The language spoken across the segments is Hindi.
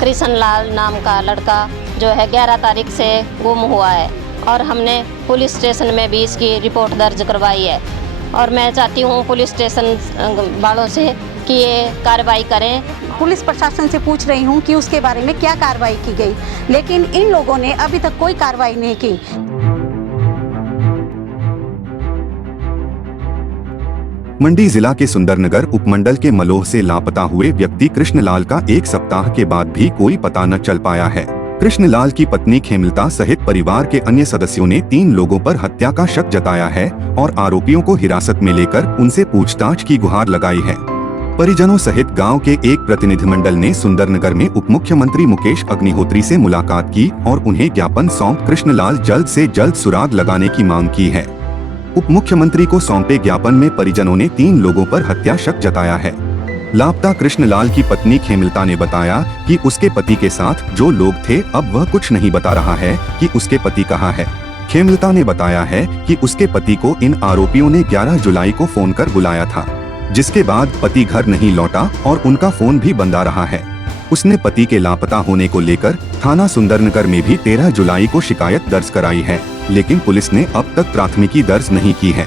कृष्ण लाल नाम का लड़का जो है 11 तारीख से गुम हुआ है और हमने पुलिस स्टेशन में भी इसकी रिपोर्ट दर्ज करवाई है। और मैं चाहती हूँ पुलिस स्टेशन वालों से कि ये कार्रवाई करें। पुलिस प्रशासन से पूछ रही हूँ कि उसके बारे में क्या कार्रवाई की गई, लेकिन इन लोगों ने अभी तक कोई कार्रवाई नहीं की। मंडी जिला के सुंदरनगर उपमंडल के मलोह से लापता हुए व्यक्ति कृष्णलाल का एक सप्ताह के बाद भी कोई पता न चल पाया है। कृष्णलाल की पत्नी खेमलता सहित परिवार के अन्य सदस्यों ने 3 लोगों पर हत्या का शक जताया है और आरोपियों को हिरासत में लेकर उनसे पूछताछ की गुहार लगाई है। परिजनों सहित गांव के एक प्रतिनिधिमंडल ने सुंदरनगर में उप मुख्यमंत्री मुकेश अग्निहोत्री से मुलाकात की और उन्हें ज्ञापन सौंप कृष्णलाल जल्द से जल्द सुराग लगाने की मांग की है। उप मुख्यमंत्री को सौंपे ज्ञापन में परिजनों ने 3 लोगों पर हत्या शक जताया है। लापता कृष्णलाल की पत्नी खेमलता ने बताया कि उसके पति के साथ जो लोग थे अब वह कुछ नहीं बता रहा है कि उसके पति कहाँ है। खेमलता ने बताया है कि उसके पति को इन आरोपियों ने 11 जुलाई को फोन कर बुलाया था, जिसके बाद पति घर नहीं लौटा और उनका फोन भी बंद आ रहा है। उसने पति के लापता होने को लेकर थाना सुंदरनगर में भी 13 जुलाई को शिकायत दर्ज कराई है, लेकिन पुलिस ने अब तक प्राथमिकी दर्ज नहीं की है,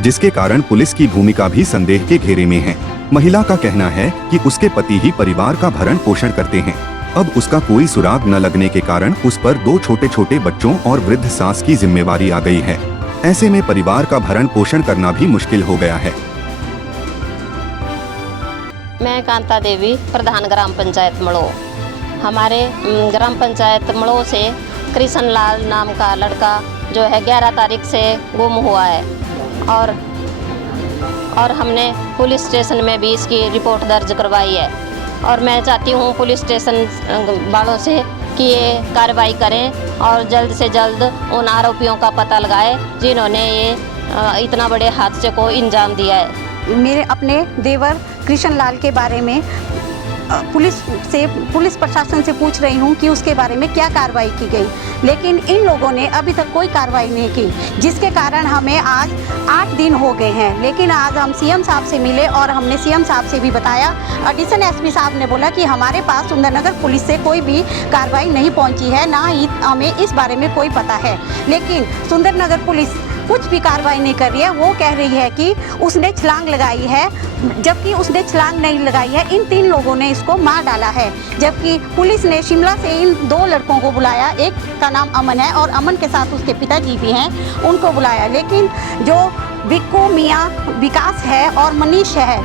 जिसके कारण पुलिस की भूमिका भी संदेह के घेरे में है। महिला का कहना है कि उसके पति ही परिवार का भरण पोषण करते हैं। अब उसका कोई सुराग न लगने के कारण उस पर 2 छोटे छोटे बच्चों और वृद्ध सास की जिम्मेवारी आ गई है। ऐसे में परिवार का भरण पोषण करना भी मुश्किल हो गया है। मैं कांता देवी, प्रधान ग्राम पंचायत मलोह। हमारे ग्राम पंचायत मलोह से कृष्ण लाल नाम का लड़का जो है 11 तारीख से गुम हुआ है और हमने पुलिस स्टेशन में भी इसकी रिपोर्ट दर्ज करवाई है। और मैं चाहती हूँ पुलिस स्टेशन वालों से कि ये कार्रवाई करें और जल्द से जल्द उन आरोपियों का पता लगाए जिन्होंने ये इतना बड़े हादसे को अंजाम दिया है। मेरे अपने देवर कृष्ण लाल के बारे में पुलिस प्रशासन से पूछ रही हूँ कि उसके बारे में क्या कार्रवाई की गई, लेकिन इन लोगों ने अभी तक कोई कार्रवाई नहीं की, जिसके कारण हमें आज 8 दिन हो गए हैं। लेकिन आज हम सीएम साहब से मिले और हमने सीएम साहब से भी बताया। एडिशनल एसपी साहब ने बोला कि हमारे पास सुंदरनगर पुलिस से कोई भी कार्रवाई नहीं पहुँची है, ना ही हमें इस बारे में कोई पता है। लेकिन सुंदरनगर पुलिस कुछ भी कार्रवाई नहीं कर रही है। वो कह रही है कि उसने छलांग लगाई है, जबकि उसने छलांग नहीं लगाई है। इन 3 लोगों ने इसको मार डाला है, जबकि पुलिस ने शिमला से इन 2 लड़कों को बुलाया। एक का नाम अमन है और अमन के साथ उसके पिताजी भी हैं, उनको बुलाया। लेकिन जो बिक्कू मियाँ विकास है और मनीष है,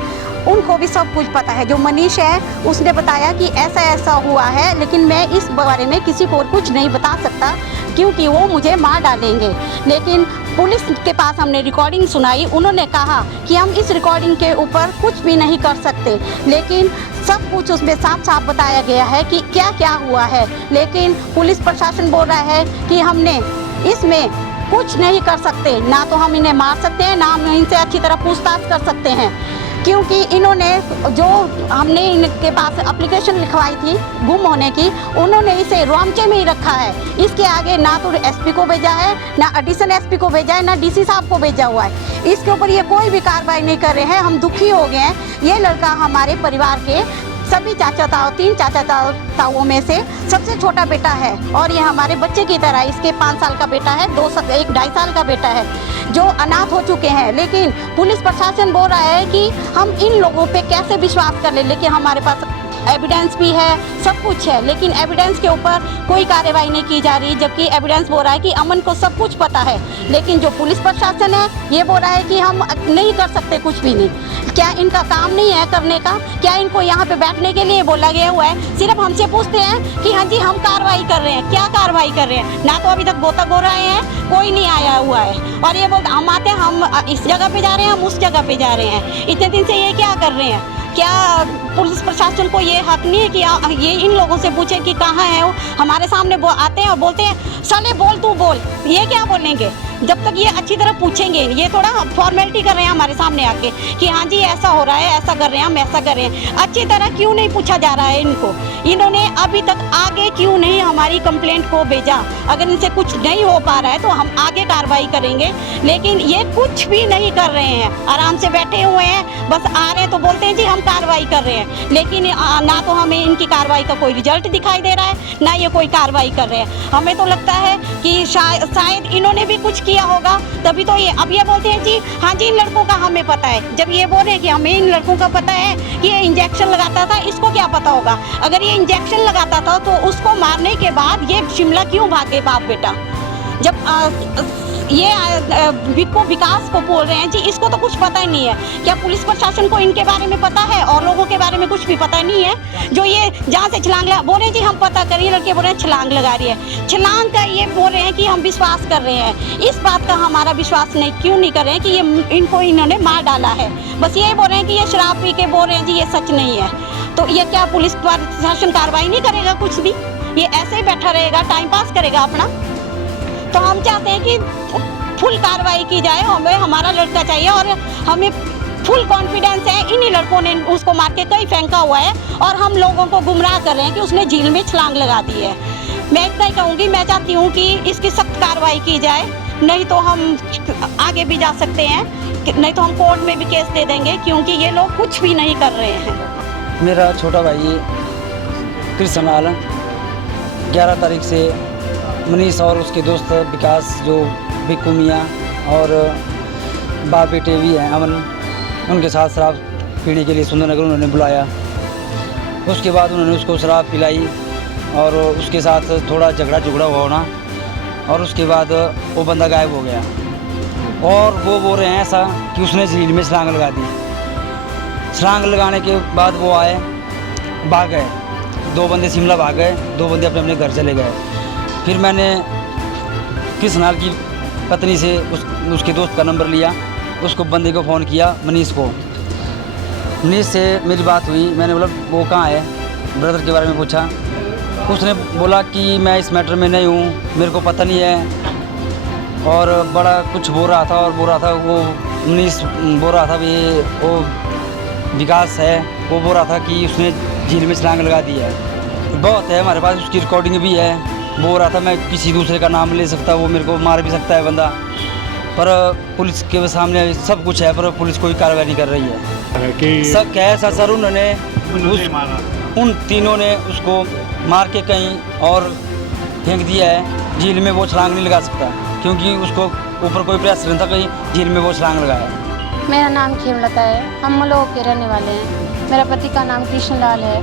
उनको भी सब कुछ पता है। जो मनीष है उसने बताया कि ऐसा ऐसा हुआ है, लेकिन मैं इस बारे में किसी को कुछ नहीं बता सकता क्योंकि वो मुझे मार डालेंगे। लेकिन पुलिस के पास हमने रिकॉर्डिंग सुनाई, उन्होंने कहा कि हम इस रिकॉर्डिंग के ऊपर कुछ भी नहीं कर सकते, लेकिन सब कुछ उसमें साफ साफ बताया गया है कि क्या क्या हुआ है। लेकिन पुलिस प्रशासन बोल रहा है कि हमने इसमें कुछ नहीं कर सकते, ना तो हम इन्हें मार सकते हैं, ना हम इनसे अच्छी तरह पूछताछ कर सकते हैं, क्योंकि इन्होंने जो हमने इनके पास एप्लीकेशन लिखवाई थी गुम होने की, उन्होंने इसे रोमचे में ही रखा है। इसके आगे ना तो एसपी को भेजा है, ना एडिशनल एसपी को भेजा है, ना डीसी साहब को भेजा हुआ है। इसके ऊपर ये कोई भी कार्रवाई नहीं कर रहे हैं। हम दुखी हो गए हैं। ये लड़का हमारे परिवार के सभी 3 चाचा ताओं में से सबसे छोटा बेटा है और ये हमारे बच्चे की तरह, इसके 5 साल का बेटा है, 1 ढाई साल का बेटा है, जो अनाथ हो चुके हैं। लेकिन पुलिस प्रशासन बोल रहा है कि हम इन लोगों पे कैसे विश्वास कर ले, लेकिन हमारे पास एविडेंस भी है, सब कुछ है, लेकिन एविडेंस के ऊपर कोई कार्रवाई नहीं की जा रही। जबकि एविडेंस बोल रहा है कि अमन को सब कुछ पता है, लेकिन जो पुलिस प्रशासन है ये बोल रहा है कि हम नहीं कर सकते कुछ भी नहीं। क्या इनका काम नहीं है करने का? क्या इनको यहाँ पे बैठने के लिए बोला गया हुआ है? सिर्फ हमसे पूछते हैं कि हाँ जी हम कार्रवाई कर रहे हैं। क्या कार्रवाई कर रहे हैं? ना तो अभी तक गोताखोर आए हैं, कोई नहीं आया हुआ है। और ये बोलते हम आते हैं, हम इस जगह पे जा रहे हैं, हम उस जगह पे जा रहे हैं। इतने दिन से ये क्या कर रहे हैं? क्या पुलिस प्रशासन को ये हक नहीं है कि ये इन लोगों से पूछे कि कहाँ है वो? हमारे सामने वो आते हैं और बोलते हैं साले बोल तू बोल। ये क्या बोलेंगे जब तक ये अच्छी तरह पूछेंगे? ये थोड़ा फॉर्मेलिटी कर रहे हैं हमारे सामने आके कि हाँ जी ऐसा हो रहा है, ऐसा कर रहे हैं, हम ऐसा कर रहे हैं। अच्छी तरह क्यों नहीं पूछा जा रहा है इनको? इन्होंने अभी तक आगे क्यों नहीं हमारी कंप्लेंट को भेजा? अगर इनसे कुछ नहीं हो पा रहा है तो हम आगे कार्रवाई करेंगे, लेकिन ये कुछ भी नहीं कर रहे हैं। आराम से बैठे हुए हैं, बस आ रहे हैं तो बोलते हैं जी हम कार्रवाई कर रहे हैं। लेकिन ना तो हमें इनकी कार्रवाई का कोई रिजल्ट दिखाई दे रहा है, ना ये कोई कार्रवाई कर रहे हैं। हमें तो लगता है कि शायद इन्होंने भी कुछ किया होगा, तभी तो ये अब ये बोलते हैं जी हाँ जी इन लड़कों का हमें पता है। जब ये बोल रहे हैं कि हमें इन लड़कों का पता है कि ये इंजेक्शन लगाता था, इसको क्या पता होगा? अगर ये इंजेक्शन लगाता था तो उसको मारने के बाद ये शिमला क्यों भागे बाप बेटा? जब ये विकास को बोल रहे हैं जी, इसको तो कुछ पता ही नहीं है। क्या पुलिस प्रशासन को इनके बारे में पता है और लोगों के बारे में कुछ भी पता नहीं है? जो ये जहाँ से छलांग लगा बोल रहे हैं जी हम पता करिए, लड़के बोल रहे हैं छलांग लगा रही है। छलांग का ये बोल रहे हैं कि हम विश्वास कर रहे हैं, इस बात का हमारा विश्वास नहीं क्यों नहीं कर रहे हैं कि ये इनको इन्होंने मार डाला है। बस ये बोल रहे हैं कि ये शराब पी के बोल रहे हैं जी ये सच नहीं है। तो ये क्या पुलिस प्रशासन कार्रवाई नहीं करेगा कुछ भी? ये ऐसे ही बैठा रहेगा, टाइम पास करेगा अपना? तो हम चाहते हैं कि फुल कार्रवाई की जाए, हमें हमारा लड़का चाहिए और हमें फुल कॉन्फिडेंस है इन्हीं लड़कों ने उसको मार के कहीं फेंका हुआ है और हम लोगों को गुमराह कर रहे हैं कि उसने झील में छलांग लगा दी है। मैं इतना ही कहूँगी, मैं चाहती हूँ कि इसकी सख्त कार्रवाई की जाए, नहीं तो हम आगे भी जा सकते हैं, नहीं तो हम कोर्ट में भी केस दे देंगे क्योंकि ये लोग कुछ भी नहीं कर रहे हैं। मेरा छोटा भाई कृष्णलाल 11 तारीख से मनीष और उसके दोस्त विकास जो बिक्कू मियाँ और बाप बेटे भी हैं अमन, उनके साथ शराब पीने के लिए सुंदरनगर उन्होंने बुलाया। उसके बाद उन्होंने उसको शराब पिलाई और उसके साथ थोड़ा झगड़ा होना और उसके बाद वो बंदा गायब हो गया। और वो बोल रहे हैं ऐसा कि उसने झील में छलांग लगा दी। छलांग लगाने के बाद वो आए, भाग गए। 2 बंदे शिमला भाग गए, 2 बंदे अपने अपने घर चले गए। फिर मैंने कृष्णलाल की पत्नी से उसके दोस्त का नंबर लिया, उसको बंदे को फ़ोन किया मनीष को। मनीष से मेरी बात हुई, मैंने बोला वो कहाँ है, ब्रदर के बारे में पूछा। उसने बोला कि मैं इस मैटर में नहीं हूँ, मेरे को पता नहीं है। और बड़ा कुछ बोल रहा था और बोल रहा था वो मनीष बोल रहा था भी वो विकास है, वो बोल रहा था कि उसने झील में छलांग लगा दी है। बहुत है हमारे पास, उसकी रिकॉर्डिंग भी है। बोल रहा था मैं किसी दूसरे का नाम ले सकता, वो मेरे को मार भी सकता है बंदा, पर पुलिस के सामने सब कुछ है पर पुलिस कोई कार्रवाई नहीं कर रही है। सब कैसा सर उन्होंने उन तीनों ने उसको मार के कहीं और फेंक दिया है झील में। वो छलांग नहीं लगा सकता क्योंकि उसको ऊपर कोई प्रेशर नहीं था कहीं झील में वो छलांग लगाया। मेरा नाम खेमलता है, हम मलोह के रहने वाले हैं। मेरा पति का नाम कृष्णलाल है।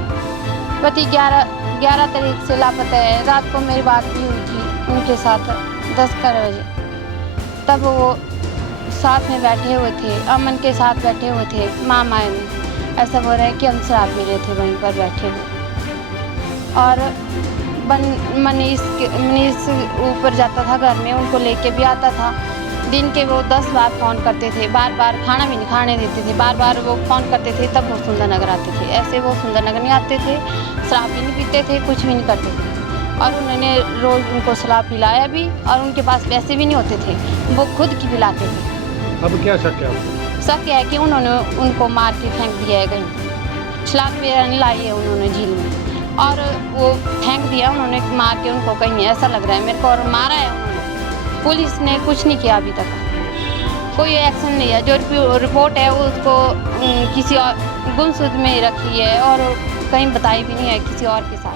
पति 11 तारीख से लापता है। रात को मेरी बात भी हुई थी उनके साथ 10 बजे। तब वो साथ में बैठे हुए थे, अमन के साथ बैठे हुए थे मामा में। ऐसा बोल रहे हैं कि हम शराब पी रहे थे वहीं पर बैठे हुए। और मनीष ऊपर जाता था घर में, उनको लेके भी आता था। दिन के वो 10 बार फ़ोन करते थे, बार बार खाना भी नहीं खाने देते थे, बार बार वो फ़ोन करते थे। तब वो सुंदरनगर आते थे। ऐसे वो सुंदरनगर नहीं आते थे, शराब भी नहीं पीते थे, कुछ भी नहीं करते थे। और उन्होंने रोज़ उनको शराब पिलाया भी और उनके पास पैसे भी नहीं होते थे, वो खुद की पिलाते थे। अब क्या शक है? शक है कि उन्होंने उनको मार के फेंक दिया है कहीं। शराब वगैरह नहीं लाई है उन्होंने झील में और वो फेंक दिया उन्होंने मार के उनको कहीं, ऐसा लग रहा है मेरे को। और मारा है उन्होंने। पुलिस ने कुछ नहीं किया अभी तक, कोई एक्शन नहीं है। जो रिपोर्ट है उसको किसी और गुमशुद में रखी है और कहीं बताई भी नहीं है किसी और के साथ।